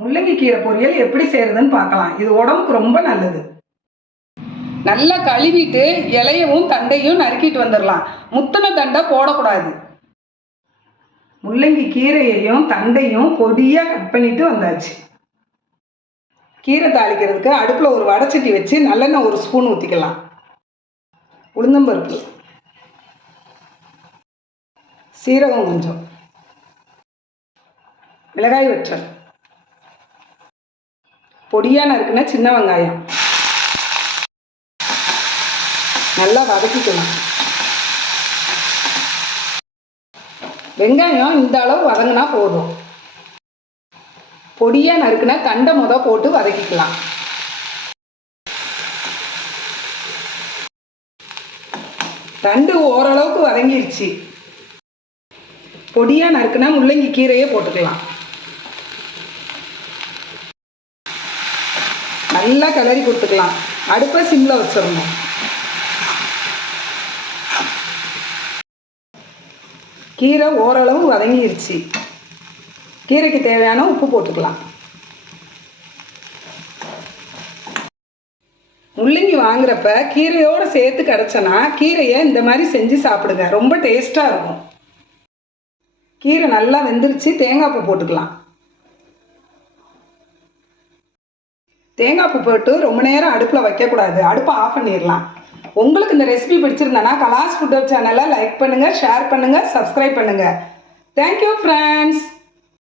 முள்ளங்கி கீரை பொரியல் எப்படி செய்யறதுன்னு பார்க்கலாம். இது உடம்புக்கு ரொம்ப நல்லது. நல்லா கழுவிட்டு இலையவும் தண்டையும் நறுக்கிட்டு வந்துடலாம் முத்தின தண்டை போடக்கூடாது. முள்ளங்கி கீரையையும் தண்டையும் பொடியாக கட் பண்ணிட்டு வந்தாச்சு. கீரை தாளிக்கிறதுக்கு அடுப்பில் ஒரு வடைச்சட்டி வச்சு நல்லெண்ணெய் ஒரு ஸ்பூன் ஊற்றிக்கலாம் உளுந்தம்பருப்பு. சீரகம் கொஞ்சம். மிளகாய் வற்றல். பொடியாக நறுக்குன சின்ன வெங்காயம். நல்லா வதக்கிக்கலாம். வெங்காயம் இந்த அளவு வதங்கினா போதும். பொடியாக நறுக்குன தண்டை முத போட்டு வதக்கிக்கலாம். தண்டு ஓரளவுக்கு வதங்கிருச்சு. பொடியாக நறுக்குனா முள்ளங்கி கீரையே போட்டுக்கலாம். நல்லா கிளறி கொடுத்துக்கலாம். அடுப்பை சிம்மில் வச்சிடணும். கீரை ஓரளவு வதங்கிருச்சு. கீரைக்கு தேவையான உப்பு போட்டுக்கலாம். முள்ளங்கி வாங்குறப்ப கீரையோடு சேர்த்து கிடச்சனா கீரையை இந்த மாதிரி செஞ்சு சாப்பிடுங்க. ரொம்ப டேஸ்ட்டாக இருக்கும். கீரை நல்லா வெந்துருச்சு தேங்காய் பூ போட்டுக்கலாம். தேங்காய் பூ போட்டு ரொம்ப நேரம் அடுப்பில் வைக்கக்கூடாது. அடுப்பை ஆஃப் பண்ணிடலாம். உங்களுக்கு இந்த ரெசிபி பிடிச்சிருந்தேன்னா கலாஸ் ஃபுட் சேனலை லைக் பண்ணுங்கள் ஷேர் பண்ணுங்கள் சப்ஸ்கிரைப் பண்ணுங்கள் தேங்க்யூ ஃப்ரெண்ட்ஸ்